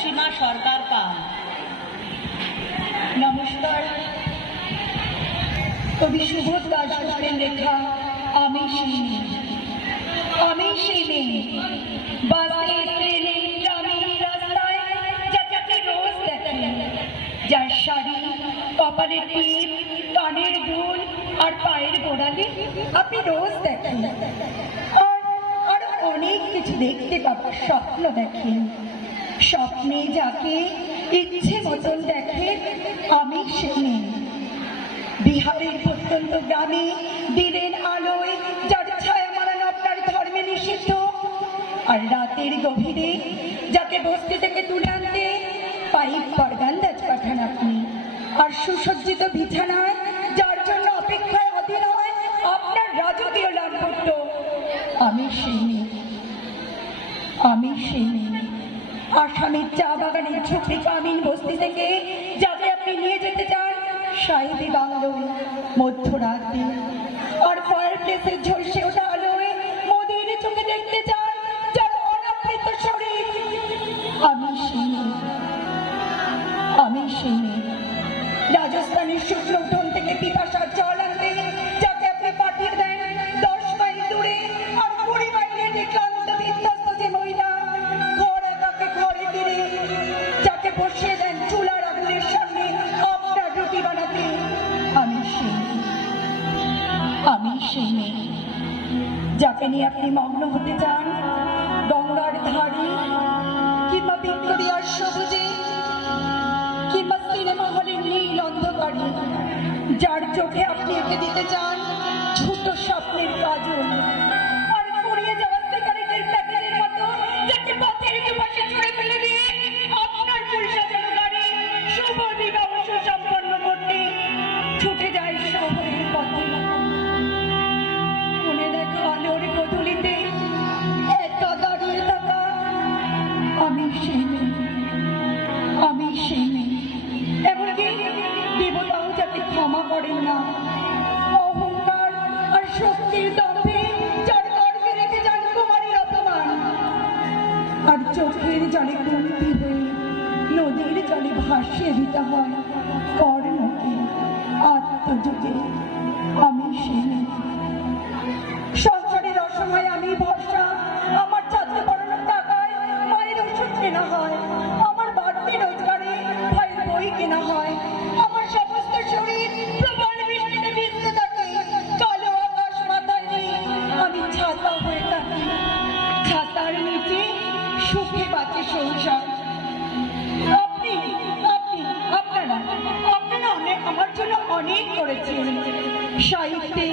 সীমা সরকার পাল। নমস্কার। কবি সুবোধ দাশগুপ্তের লেখা আমি সেই মেয়ে। আমি সেই মেয়ে, বাসে ট্রেনে ট্রামে রাস্তায় যাকে আপনি রোজ দেখেন, যার শাড়ি, কপালের টিপ, কানের দুল আর পায়ের গোড়ালি আপনি রোজ দেখেন, আর অনেক কিছু দেখতে পাবার স্বপ্ন দেখেন। স্বপ্নে যাকে ইচ্ছে মতন দেখে আমি সেই মেয়ে। বিহারের প্রত্যন্ত গ্রামে দিনের আলোয় যার ছায়া মারানো আপনার ধর্মে নিষিদ্ধ, আর রাতের গভীরে যাকে বস্তি থেকে তুলে আনতে পাইপ বারগান্দাজ পাঠান আপনি, আর সুসজ্জিত বিছানায় যার জন্য অপেক্ষায় অধীর হয় আপনার রাজকীয় লাভপত্র, আমি সেই মেয়ে। আমি সেই মেয়ে। আসামের চা বাগানের ঝুপড়ি কামিন বস্তি থেকে যাতে আপনি নিয়ে যেতে চান সাহেবি বাংলোয় মধ্যরাতে, আর ফায়ার প্লেসের ঝলসে ওঠা আলোয় মোদির চোখে দেখতে চান যার অনাবৃত শরীর, আমি সেই মেয়ে। আমি সেই মেয়ে। রাজস্থানের শুক্ল উঠোন থেকে পিপাসার জল আনতে যাকে আপনি পাঠিয়ে দেন 10 মাইল দূরে, আর 20 মাইলে ক্লান্ত বিধ্বস্ত যে মহিলা ঘরে ফিরে যাকে বসিয়ে দেন চুলার আগুনের সামনে আপনার রুটি বানাতে, আমি সেই মেয়ে। আমি সেই মেয়ে যাকে নিয়ে আপনি মগ্ন হতে চান গঙ্গার ধারে, কিংবা ভিক্টোরিয়ার সবুজে, কিংবা সিনেমা হলের নীল অন্ধকারে, যার চোখে আপনি এঁকে দিতে চান ছোট স্বপ্নের কাজল, আর ফুরিয়ে যাওয়া সিগারেটের প্যাকেটের মতো যাকে পথের দুপাশে ছুঁড়ে ফেলে দিয়ে আপনার ফুল সাজানো গাড়ি শুভ বিবাহ সুসম্পন্ন করতে ছুটে যায় শহরের পথে। মনে দেখা আলোর গধূলিতে একা দাঁড়িয়ে থাকা আমি সেই মেয়ে। আমি সেই মেয়ে। এমনকি দেবতাও যাতে ক্ষমা করেন না অহংকার আর শক্তির দম্ভে যার গর্ভে রেখে যান কুমারীর অপমান, আর চোখের জলে কুন্তি হয়ে নদীর জলে ভাসিয়ে দিতে হয় কর্ণকে আত্মযুগে, আমি সেই মেয়ে। সংসারের অসময়ে আমি ভরসা, আমার ছাত্র পড়ানোর টাকায় মায়ের ওষুধ কেনা হয়, আমার বাড়তি রোজগারে ভাইয়ের বই কেনা হয়, আমার সমস্ত শরীর প্রবল বৃষ্টিতে ভিজতে থাকে, কালো আকাশ মাথায় নিয়ে আমি ছাতা হয়ে থাকি, ছাতার নিচে সুখে বাঁচে সংসার। আপনি আপনি আপনারা আপনারা আমার জন্য অনেক করেছেন, সাহিত্যে